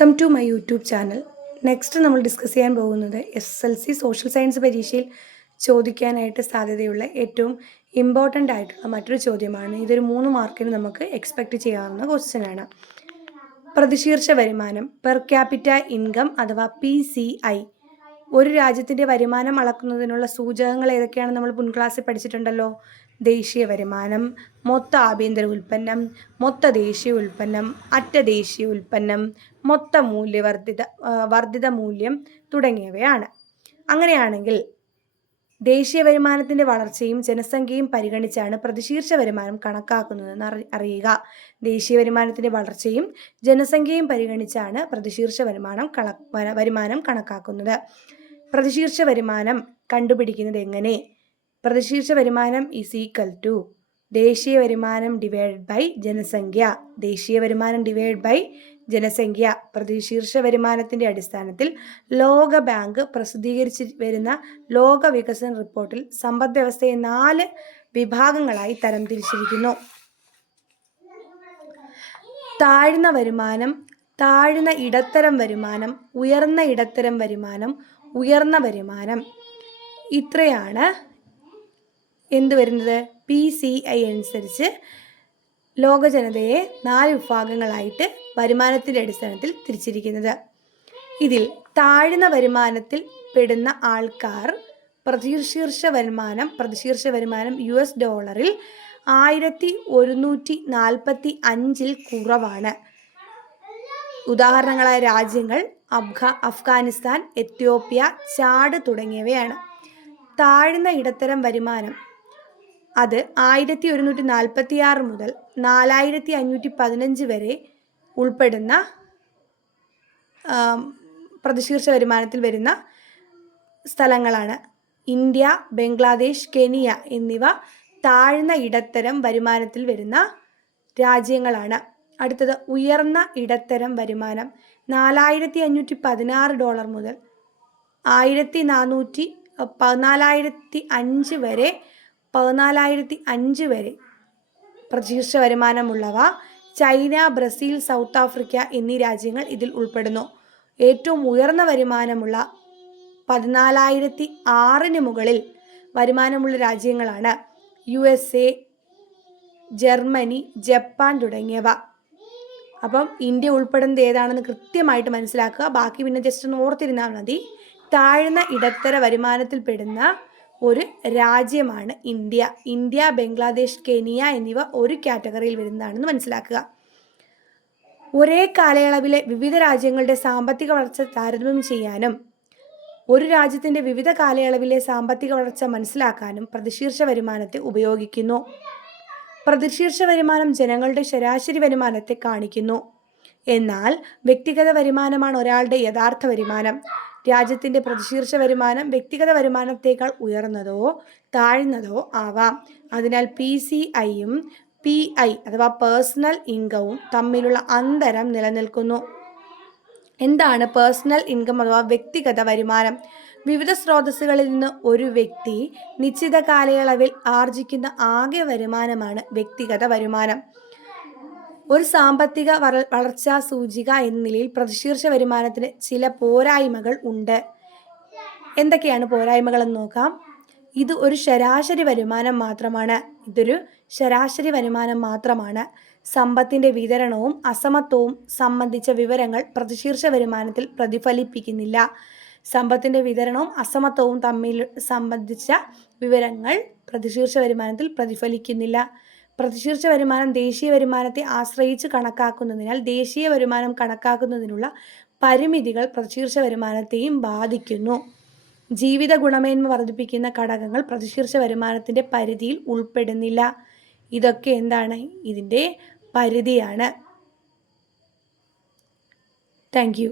Welcome to my YouTube channel. Next നമ്മൾ discuss ചെയ്യാൻ പോകുന്നത് SSLC സോഷ്യൽ സയൻസ് പരീക്ഷയിൽ ചോദിക്കാനായിട്ട് സാധ്യതയുള്ള ഏറ്റവും ഇമ്പോർട്ടൻ്റ് ആയിട്ടുള്ള മറ്റൊരു ചോദ്യമാണ്. ഇതൊരു 3 മാർക്കിന് നമുക്ക് എക്സ്പെക്റ്റ് ചെയ്യാവുന്ന ക്വസ്റ്റ്യനാണ്. പ്രതിശീർഷ വരുമാനം, പെർ ക്യാപിറ്റ ഇൻകം അഥവാ PCI, ഒരു രാജ്യത്തിൻ്റെ വരുമാനം അളക്കുന്നതിനുള്ള സൂചകങ്ങൾ ഏതൊക്കെയാണ് നമ്മൾ മുൻ ക്ലാസ്സിൽ പഠിച്ചിട്ടുണ്ടല്ലോ. ദേശീയ വരുമാനം, മൊത്ത ആഭ്യന്തര ഉൽപ്പന്നം, മൊത്ത ദേശീയ ഉൽപ്പന്നം, അറ്റ ദേശീയ ഉൽപ്പന്നം, മൊത്ത വർദ്ധിത മൂല്യം തുടങ്ങിയവയാണ്. അങ്ങനെയാണെങ്കിൽ ദേശീയ വരുമാനത്തിൻ്റെ വളർച്ചയും ജനസംഖ്യയും പരിഗണിച്ചാണ് പ്രതിശീർഷ വരുമാനം കണക്കാക്കുന്നതെന്ന് അറിയുക. ദേശീയ വരുമാനത്തിൻ്റെ വളർച്ചയും ജനസംഖ്യയും പരിഗണിച്ചാണ് പ്രതിശീർഷ വരുമാനം കണക്കാക്കുന്നത്. പ്രതിശീർഷ വരുമാനം കണ്ടുപിടിക്കുന്നത് എങ്ങനെ? പ്രതിശീർഷ വരുമാനം ഈസ് ഈക്വൽ ടു ദേശീയ വരുമാനം ഡിവൈഡഡ് ബൈ ജനസംഖ്യ. ദേശീയ വരുമാനം ഡിവൈഡ് ബൈ ജനസംഖ്യ. പ്രതിശീർഷ വരുമാനത്തിൻ്റെ അടിസ്ഥാനത്തിൽ ലോക ബാങ്ക് പ്രസിദ്ധീകരിച്ച് വരുന്ന ലോക വികസന റിപ്പോർട്ടിൽ സമ്പദ് വ്യവസ്ഥയെ 4 വിഭാഗങ്ങളായി തരംതിരിച്ചിരിക്കുന്നു. താഴ്ന്ന വരുമാനം, താഴ്ന്ന ഇടത്തരം വരുമാനം, ഉയർന്ന ഇടത്തരം വരുമാനം, ഉയർന്ന വരുമാനം. ഇത്രയാണ് എന്ത് വരുന്നത്? PCI അനുസരിച്ച് ലോക ജനതയെ 4 വിഭാഗങ്ങളായിട്ട് വരുമാനത്തിൻ്റെ അടിസ്ഥാനത്തിൽ തിരിച്ചിരിക്കുന്നത്. ഇതിൽ താഴ്ന്ന വരുമാനത്തിൽ പെടുന്ന ആൾക്കാർ പ്രതിശീർഷ വരുമാനം US ഡോളറിൽ 1145 കുറവാണ്. ഉദാഹരണങ്ങളായ രാജ്യങ്ങൾ അഫ്ഗാനിസ്ഥാൻ, എത്യോപ്യ, ചാഡ് തുടങ്ങിയവയാണ്. താഴ്ന്ന ഇടത്തരം വരുമാനം അത് 1146 മുതൽ 4515 വരെ ഉൾപ്പെടുന്ന പ്രതിശീർഷ വരുമാനത്തിൽ വരുന്ന സ്ഥലങ്ങളാണ്. ഇന്ത്യ, ബംഗ്ലാദേശ്, കെനിയ എന്നിവ താഴ്ന്ന ഇടത്തരം വരുമാനത്തിൽ വരുന്ന രാജ്യങ്ങളാണ്. അടുത്തത് ഉയർന്ന ഇടത്തരം വരുമാനം $4516 മുതൽ 14,005 വരെ പ്രതിശീർഷ വരുമാനമുള്ളവ. ചൈന, ബ്രസീൽ, സൗത്ത് ആഫ്രിക്ക എന്നീ രാജ്യങ്ങൾ ഇതിൽ ഉൾപ്പെടുന്നു. ഏറ്റവും ഉയർന്ന വരുമാനമുള്ള 14,006 മുകളിൽ വരുമാനമുള്ള രാജ്യങ്ങളാണ് USA, ജർമ്മനി, ജപ്പാൻ തുടങ്ങിയവ. അപ്പം ഇന്ത്യ ഉൾപ്പെടുന്നത് ഏതാണെന്ന് കൃത്യമായിട്ട് മനസ്സിലാക്കുക. ബാക്കി പിന്നെ ജസ്റ്റ് ഒന്ന് ഓർത്തിരുന്നാൽ മതി. താഴ്ന്ന ഇടത്തര വരുമാനത്തിൽ പെടുന്ന ഒരു രാജ്യമാണ് ഇന്ത്യ, ബംഗ്ലാദേശ്, കെനിയ എന്നിവ ഒരു കാറ്റഗറിയിൽ വരുന്നതാണെന്ന് മനസ്സിലാക്കുക. ഒരേ കാലയളവിലെ വിവിധ രാജ്യങ്ങളുടെ സാമ്പത്തിക വളർച്ച താരതമ്യം ചെയ്യാനും ഒരു രാജ്യത്തിൻ്റെ വിവിധ കാലയളവിലെ സാമ്പത്തിക വളർച്ച മനസ്സിലാക്കാനും പ്രതിശീർഷ വരുമാനത്തെ ഉപയോഗിക്കുന്നു. പ്രതിശീർഷ വരുമാനം ജനങ്ങളുടെ ശരാശരി വരുമാനത്തെ കാണിക്കുന്നു. എന്നാൽ വ്യക്തിഗത വരുമാനമാണ് ഒരാളുടെ യഥാർത്ഥ വരുമാനം. രാജ്യത്തിൻ്റെ പ്രതിശീർഷ വരുമാനം വ്യക്തിഗത വരുമാനത്തേക്കാൾ ഉയർന്നതോ താഴ്ന്നതോ ആവാം. അതിനാൽ PCIയും PI അഥവാ പേഴ്സണൽ ഇൻകവും തമ്മിലുള്ള അന്തരം നിലനിൽക്കുന്നു. എന്താണ് പേഴ്സണൽ ഇൻകം അഥവാ വ്യക്തിഗത വരുമാനം? വിവിധ സ്രോതസ്സുകളിൽ നിന്ന് ഒരു വ്യക്തി നിശ്ചിത കാലയളവിൽ ആർജിക്കുന്ന ആകെ വരുമാനമാണ് വ്യക്തിഗത വരുമാനം. ഒരു സാമ്പത്തിക വളർച്ചാ സൂചിക എന്ന നിലയിൽ പ്രതിശീർഷ വരുമാനത്തിന് ചില പോരായ്മകൾ ഉണ്ട്. എന്തൊക്കെയാണ് പോരായ്മകളെന്ന് നോക്കാം. ഇത് ഒരു ശരാശരി വരുമാനം മാത്രമാണ്. സമ്പത്തിൻ്റെ വിതരണവും അസമത്വവും സംബന്ധിച്ച വിവരങ്ങൾ പ്രതിശീർഷ വരുമാനത്തിൽ പ്രതിഫലിപ്പിക്കുന്നില്ല. സമ്പത്തിൻ്റെ വിതരണവും അസമത്വവും തമ്മിൽ സംബന്ധിച്ച വിവരങ്ങൾ പ്രതിശീർഷ വരുമാനത്തിൽ പ്രതിഫലിക്കുന്നില്ല. പ്രതിശീർഷ വരുമാനം ദേശീയ വരുമാനത്തെ ആശ്രയിച്ച് കണക്കാക്കുന്നതിനാൽ ദേശീയ വരുമാനം കണക്കാക്കുന്നതിനുള്ള പരിമിതികൾ പ്രതിശീർഷ വരുമാനത്തെയും ബാധിക്കുന്നു. ജീവിത ഗുണമേന്മ വർദ്ധിപ്പിക്കുന്ന ഘടകങ്ങൾ പ്രതിശീർഷ വരുമാനത്തിൻ്റെ പരിധിയിൽ ഉൾപ്പെടുന്നില്ല. ഇതൊക്കെ എന്താണ്? ഇതിൻ്റെ പരിധിയാണ്. Thank you.